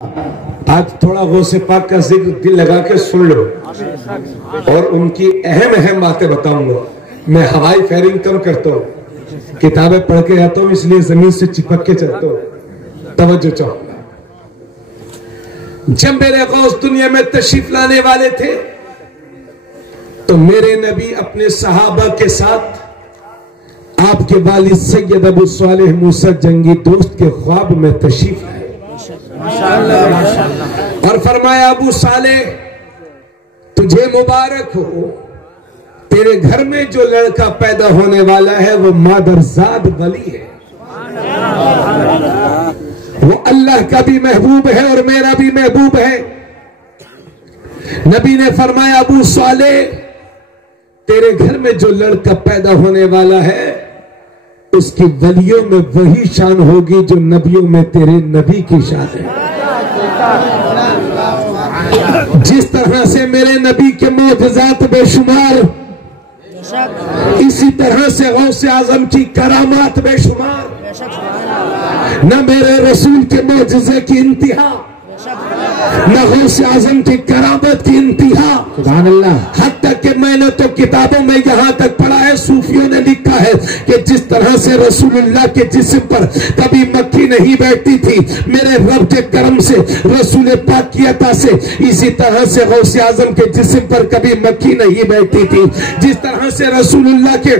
आज थोड़ा गौसे पाक का जिक्र दिल लगा के सुन लो और उनकी अहम अहम बातें बताऊंगा। मैं हवाई फायरिंग कम करता हूँ, किताबें पढ़ के आता हूँ, इसलिए जमीन से चिपक के चलता हूँ। तवज्जो चाहूंगा। जब मेरे गौस दुनिया में तशरीफ लाने वाले थे तो मेरे नबी अपने सहाबा के साथ आपके वालिद सैयद अबू सालेह मूसा जंगी दोस्त के ख्वाब में तशरीफ लाए और फरमाया, अबू सालेह तुझे मुबारक हो, तेरे घर में जो लड़का पैदा होने वाला है वो मादरजाद वली है, वो अल्लाह का भी महबूब है और मेरा भी महबूब है। नबी ने फरमाया, अबू सालेह तेरे घर में जो लड़का पैदा होने वाला है उसकी वलियों में वही शान होगी जो नबियों में तेरे नबी की शान है। जिस तरह से मेरे नबी के मोजज़ात बेशुमार, इसी तरह से गौसे आजम की करामात बेशुमार। न मेरे रसूल के मोजज़े की इंतहा, न गौसे आजम की करामत की इंतहा। सुभान अल्लाह। हत्ता कि मैंने तो किताबों में यहां तक पढ़ा है, सूफियों ने लिखा है कि जिस तरह से रसूलुल्लाह के जिस्म पर कभी मक्खी नहीं बैठती थी मेरे रब के करम से, रसूल पाक की अता से, इसी तरह से गौसे आजम के जिस्म पर कभी मक्खी नहीं बैठती थी। जिस तरह से रसूलुल्लाह के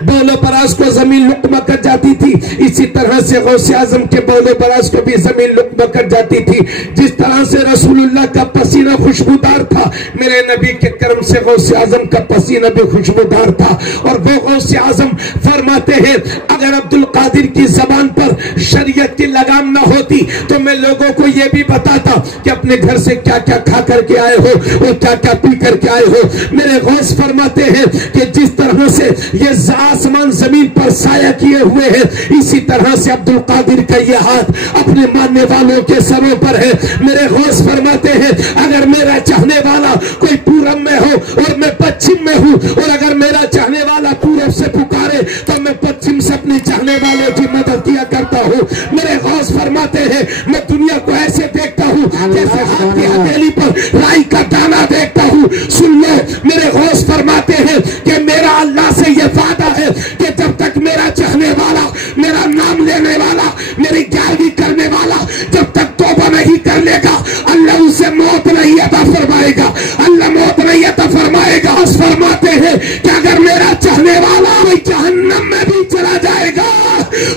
बौले बराज को जमीन लुक्मा कर जाती थी, इसी तरह से गौसे आजम के बौले बराज को भी जमीन लुक्मा कर जाती थी। जिस तरह से रसूलुल्लाह का पसीना खुशबूदार था, मेरे नबी के कर्म से गौसे आजम का पसीना भी खुशबूदार था। और वो गौसे आजम फरमाते हैं, अगर अब्दुल कादिर की जबान पर शरीयत की लगाम ना होती तो मैं लोगों को यह भी बताता कि अपने घर से क्या क्या खा करके आए हो और क्या क्या पी करके आए हो। मेरे गौस फरमाते हैं कि जिस तरह से ये आसमान जमीन पर साया किए हुए हैं, इसी तरह से अब्दुल कादिर का ये हाथ अपने मानने वालों के सरों पर है। मेरे गौस फरमाते हैं, अगर मेरा चाहने वाला कोई पूरब में हो और मैं पश्चिम में हूं, और अगर मेरा चाहने वाला पूरब से पुकारे तो मैं पश्चिम से अपने चाहने वालों की मदद किया करता हूं। मेरे गौस फरमाते हैं, मैं दुनिया को ऐसे देखता हूं जैसे हाथ की हथेली पर राई का दाना देखता हूं। सुन लो, मेरे गौस फरमाते हैं कि मेरा अल्लाह से यह वादा है कि जब तक मेरा चाहने वाला, मेरा नाम लेने वाला, मेरी ग्यारहवीं करने वाला जब तक तौबा नहीं कर लेगा, अल्लाह उसे मौत नहीं अता फरमाएगा, अल्लाह मौत नहीं अता फरमाएगा। उस फरमाते हैं कि अगर मेरा चाहने वाला कोई जहन्नम में भी चला जाएगा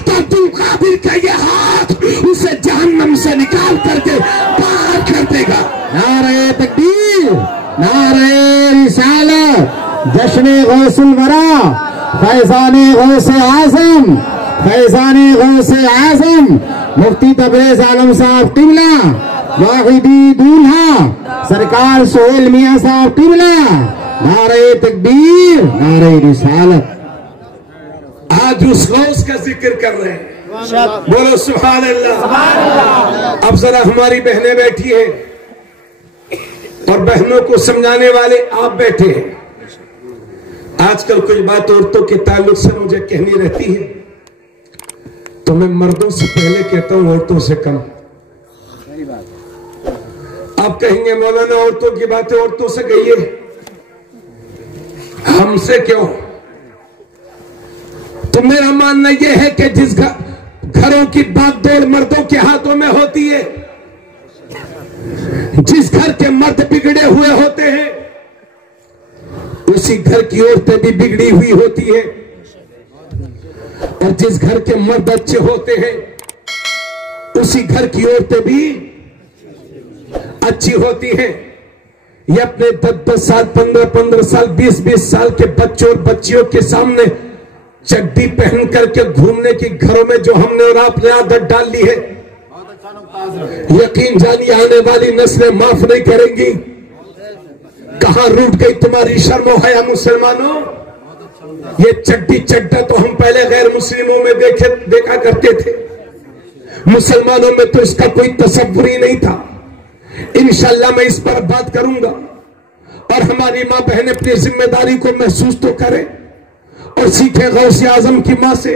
तो अब्दुल कादिर का ये हाथ उसे जहन्नम से निकाल करके बाहर कर देगा। नारे तकबीर, नारे रिसालत, जश्न गौसुल वरा, फैजाने गौसे आजम, फैजाने गौसे आजम, मुफ्ती तबरेज आलम साहब किबला, वाहिदी दूल्हा सरकार सोहेल मियां साहब किबला। नारे तकबीर, नारे रिसालत। आज उस गौस का जिक्र कर रहे हैं, बोलो सुभान अल्लाह। अब जरा हमारी बहनें बैठी हैं और बहनों को समझाने वाले आप बैठे हैं। आजकल कुछ बात औरतों के ताल्लुक से मुझे कहनी रहती है तो मैं मर्दों से पहले कहता हूं, औरतों से कम। आप कहेंगे मौलाना औरतों की बातें औरतों से कहिए, हमसे क्यों? तो मेरा मानना यह है कि जिस घरों की बागडोर मर्दों के हाथों में होती है, जिस घर के मर्द बिगड़े हुए होते हैं उसी घर की औरतें भी बिगड़ी हुई होती है, और जिस घर के मर्द अच्छे होते हैं उसी घर की औरतें भी अच्छी होती हैं। ये अपने 10-10 साल, 15-15 साल, 20-20 साल के बच्चों और बच्चियों के सामने चड्डी पहन करके घूमने की घरों में जो हमने और आपने आदत डाल ली है, यकीन जानिए आने वाली नस्लें माफ नहीं करेंगी। कहां रूठ गई तुम्हारी शर्म और हया मुसलमानों? ये चड्डी चड्डा तो हम पहले गैर मुस्लिमों में देखा करते थे, मुसलमानों में तो इसका कोई तसव्वुर ही नहीं था। इंशाअल्लाह मैं इस पर बात करूंगा और हमारी मां बहन अपनी जिम्मेदारी को महसूस तो करें और सीखे गौसे आजम की मां से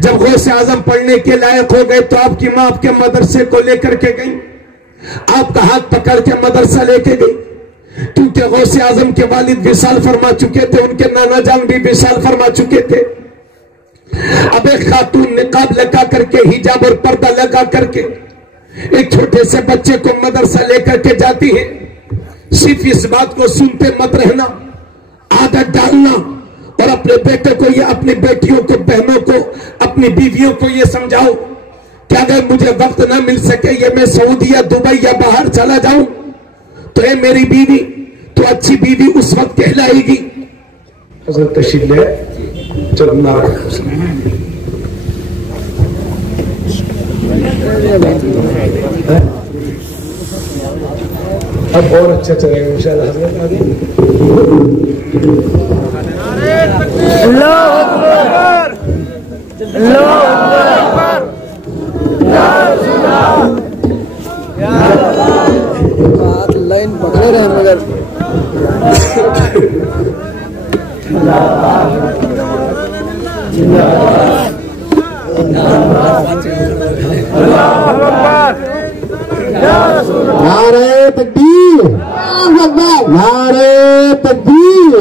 जब गौसे आजम पढ़ने के लायक हो गए तो आपकी मां आपके मदरसे को लेकर के गई, आपका हाथ पकड़ के मदरसा लेके गई, क्योंकि गौसे आजम के वालिद विसाल फरमा चुके थे, उनके नाना जान भी विसाल फरमा चुके थे। अब एक खातून निकाब लगा करके, हिजाब और पर्दा लगा करके एक छोटे से बच्चे को मदरसा लेकर के जाती है। सिर्फ इस बात को सुनते मत रहना, आदत डालना और अपने बेटे को या अपनी बेटियों को, बहनों को, अपनी बीवियों को ये समझाओ कि अगर मुझे वक्त ना मिल सके, ये मैं सऊदी या दुबई या बाहर चला जाऊं, तो ये मेरी बीवी तो अच्छी बीवी उस वक्त कहलाएगी। हज़रत तशरीफ ले चलो अब और अच्छा चलेगा इंशाअल्लाह। हज़रत आगे अल्लाहू अकबर, अल्लाहू अकबर, या रसूलल्लाह, या अल्लाह। लाइन पकड़े रहे मगर नारे तकबीर, नारे तकबीर,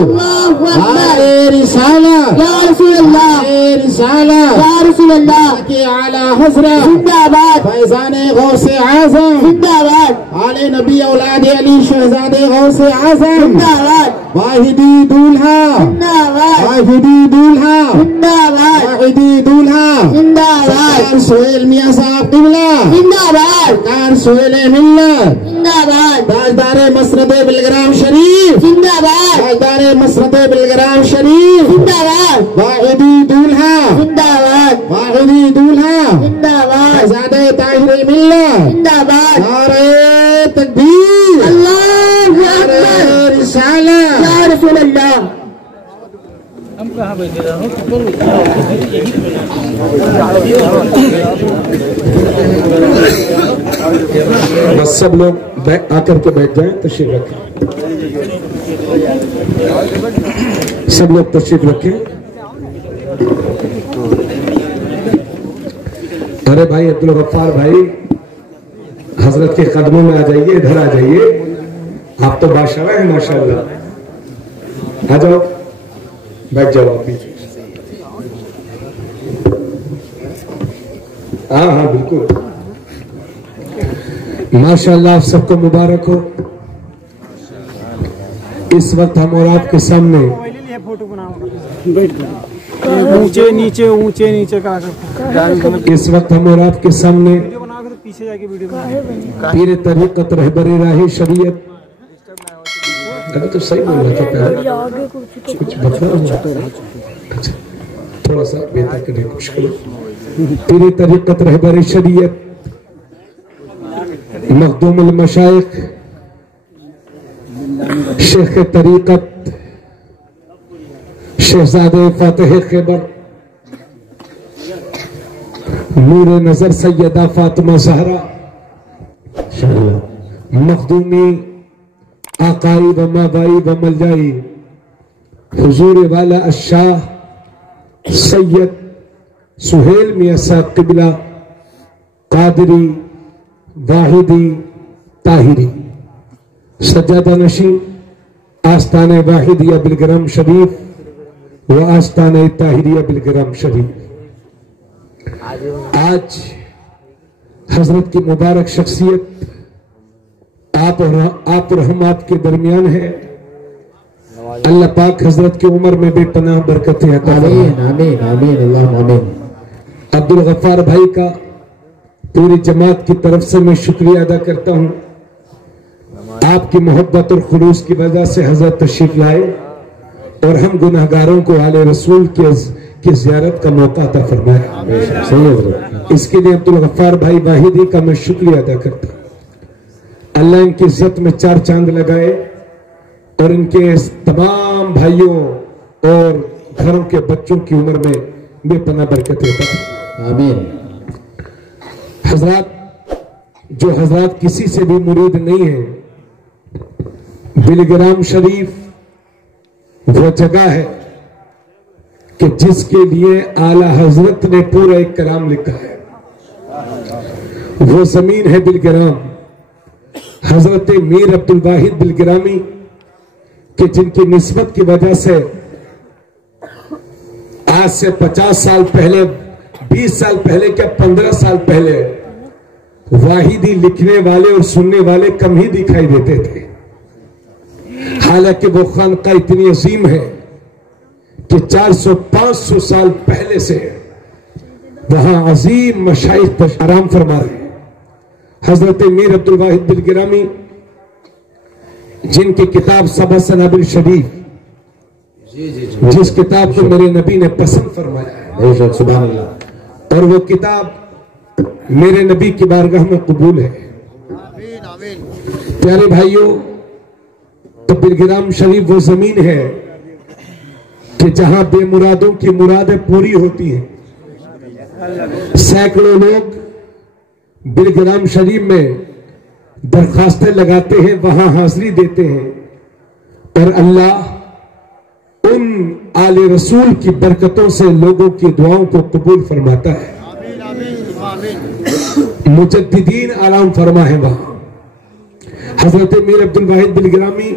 नारे रिसालत, या रसूलल्लाह, नारे रिसालत, या रसूलल्लाह के आला हज़रत जिंदाबाद, फैज़ाने गौसे आज़म जिंदाबाद, आले नबी औलाद अली शहज़ादे गौसे आज़म जिंदाबाद, वाहिदी दूल्हा जिंदाबाद, वाहिदी दूल्हा जिंदाबाद, वाहिदी दूल्हा जिंदाबाद, सोहेल मियां साहब क़िबला जिंदाबाद, कार सोहेल मिल्लत जिंदाबाद, ताजदारे मसरदे बिलग्राम शरीफ जिंदाबाद, ताजदारे मसरदे बिलग्राम शरीफ जिंदाबाद, वाहिदी दूल्हा जिंदाबाद, वाहिदी दूल्हा जिंदाबाद, शहज़ादे ताहिर मिल्लत जिंदाबाद, नारे तकबीर, अल्लाहू अकबर, रिसालत, या रसूलल्लाह। हम कहाँ बैठे रहो? बस सब लोग आकर के बैठ जाएं, तशरीफ रखें, सब लोग तशरीफ रखें। अरे भाई अब्दुल गफ्फार भाई, हजरत के कदमों में आ जाइए, इधर आ जाइए, आप तो बादशाह हैं माशाल्लाह। आ जाओ, बैठ जाओ आप भी। हाँ हाँ बिल्कुल, माशाल्लाह, आप सबको मुबारक हो। इस वक्त हम और आपके सामने ऊंचे नीचे ऊंचे नीचे का इस वक्त हम और आपके सामने पीछे जाके वीडियो पीर तरीक़त रहबरे राह शरीयत, अभी तो सही बोल रहा था पहले, कुछ बता अच्छा थोड़ा सा बेहतर करने की कोशिश करो। पीर तरीक़त रहबरे शरीयत मखदूमुल मशाइख शेख तरीक़त शहजादे फातिह खैबर नूर नजर सैयदा फातिमा ज़हरा मखदूमी आकाई व माबाई व मलजाई हुजूर वाला अशाह सैयद सुहेल मियां साहब क़िबला कादरी वाहिदी ताहिरी सज्जादा नशीन आस्ताने वाहिदिया बिलग्राम शरीफ व आस्ताने ताहिरिया बिलग्राम शरीफ। आज हजरत की मुबारक शख्सियत आप और हम आपके दरमियान है। अल्लाह पाक हजरत की उम्र में बेपनाह बरकतें अता फरमाए। आमीन आमीन अल्लाहुम्मा आमीन। अब्दुल गफ्फार भाई का पूरी जमात की तरफ से मैं शुक्रिया अदा करता हूँ। आपकी मोहब्बत और खुलूस की वजह से हजरत तशरीफ लाए और हम गुनाहगारों को आले रसूल की ज़ियारत का मौका अता फरमाया। इसके लिए अब्दुल गफ्फार भाई वाहिदी का मैं शुक्रिया अदा करता हूँ। अल्लाह इनकी इज्जत में चार चांद लगाए और इनके तमाम भाइयों और घरों के बच्चों की उम्र में बेपनाह बरकतें अता फरमाए। आमीन। हजरात, जो हजरात किसी से भी मुरीद नहीं है, बिलग्राम शरीफ वो जगह है कि जिसके लिए आला हजरत ने पूरा एक कलाम लिखा है, वो जमीन है बिलगिराम, हजरत मीर अब्दुल वाहिद बिलगिरामी, कि जिनकी निस्बत की वजह से आज से 50 साल पहले, 20 साल पहले, क्या 15 साल पहले वाहिदी लिखने वाले और सुनने वाले कम ही दिखाई देते थे। हालांकि वो खानका इतनी अजीम है कि 400-500 साल पहले से वहां अजीम मशाइख आराम फरमा रहे हैं। हजरत मीर अब्दुल वाहिद बिलगिरामी, जिनकी किताब सबा सनाबिल शरीफ, जिस किताब को मेरे नबी ने पसंद फरमाया है, सुभान अल्लाह, और वो किताब मेरे नबी की बारगाह में कबूल है। प्यारे भाइयों, तो बिलगिराम शरीफ वो जमीन है कि जहां बेमुरादों की मुरादें पूरी होती हैं। सैकड़ों लोग बिलगिराम शरीफ में दरखास्तें लगाते हैं, वहां हाजिरी देते हैं, और अल्लाह उन आले रसूल की बरकतों से लोगों की दुआओं को कबूल फरमाता है। मुजद्दिदीन आराम फरमा है वहां। हजरत मीर अब्दुल वाहिद बिलगिरामी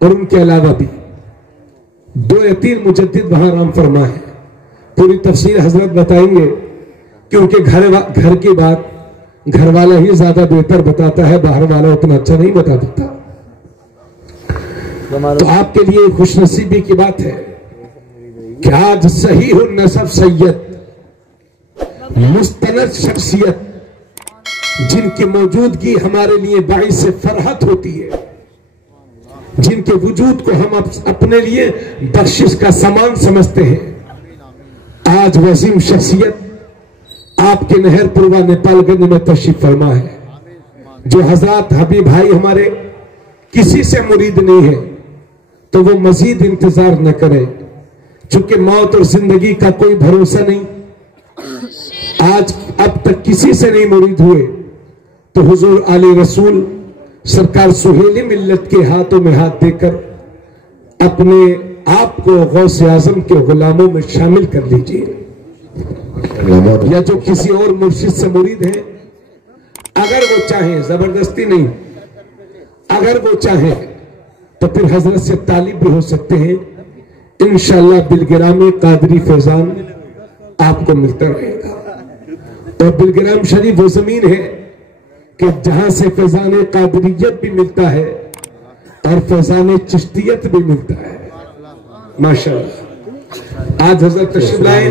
और उनके अलावा भी 2 या 3 मुजद्दिद वहां आराम फरमा है। पूरी तफसीर हजरत बताएंगे, क्योंकि घर की बात घर वाला ही ज्यादा बेहतर बताता है, बाहर वाला उतना अच्छा नहीं बता देता। तो आपके लिए खुशनसीबी की बात है कि आज सही हो नसब सैयद, मुस्तनद शख्सियत, जिनकी मौजूदगी हमारे लिए बाइस से फरहत होती है, जिनके वजूद को हम अपने लिए बख्शिश का सामान समझते हैं, आज वसीम शख्सियत आपके नहरपुरवा नेपालगंज में तशरीफ फरमा है। जो हजरत हबीब भाई हमारे किसी से मुरीद नहीं है, तो वो मजीद इंतजार न करें, चूंकि मौत और जिंदगी का कोई भरोसा नहीं। आज अब तक किसी से नहीं मुरीद हुए, तो हुजूर आले रसूल सरकार सुहेली मिल्लत के हाथों में हाथ देकर अपने आप को गौसे आजम के गुलामों में शामिल कर लीजिए। या जो किसी और मुर्शिद से मुरीद है, अगर वो चाहे, जबरदस्ती नहीं, अगर वो चाहे तो फिर हजरत से तालिब भी हो सकते हैं। इंशाअल्लाह बिलगिरामी कादरी फैजान आपको मिलता रहेगा। और बिलगिराम शरीफ वो जमीन है कि जहां से फैजान कादरियत भी मिलता है और फैजान चिश्तियत भी मिलता है। माशाअल्लाह आज हजरत तशरीफ लाए,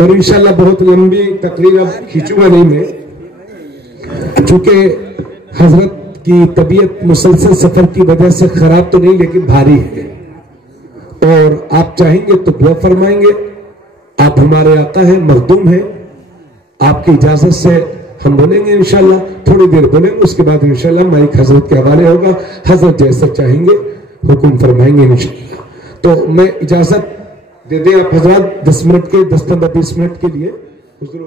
और इंशाअल्लाह बहुत लंबी तकरीर अब खींचूंगा नहीं मैं, चूंकि हजरत की तबीयत मुसलसल सफर की वजह से खराब तो नहीं, लेकिन भारी है, और आप चाहेंगे तो दुआ फरमाएंगे। आप हमारे आका हैं, मखदूम हैं, आपकी इजाजत से हम बोलेंगे इंशाल्लाह, थोड़ी देर बोलेंगे, उसके बाद इंशाल्लाह माइक हजरत के हवाले होगा। हजरत जैसा चाहेंगे हुक्म फरमाएंगे इंशाल्लाह। तो मैं इजाजत दे दें आप हजरत 10 मिनट के, 10-15-20 मिनट के लिए हुजूर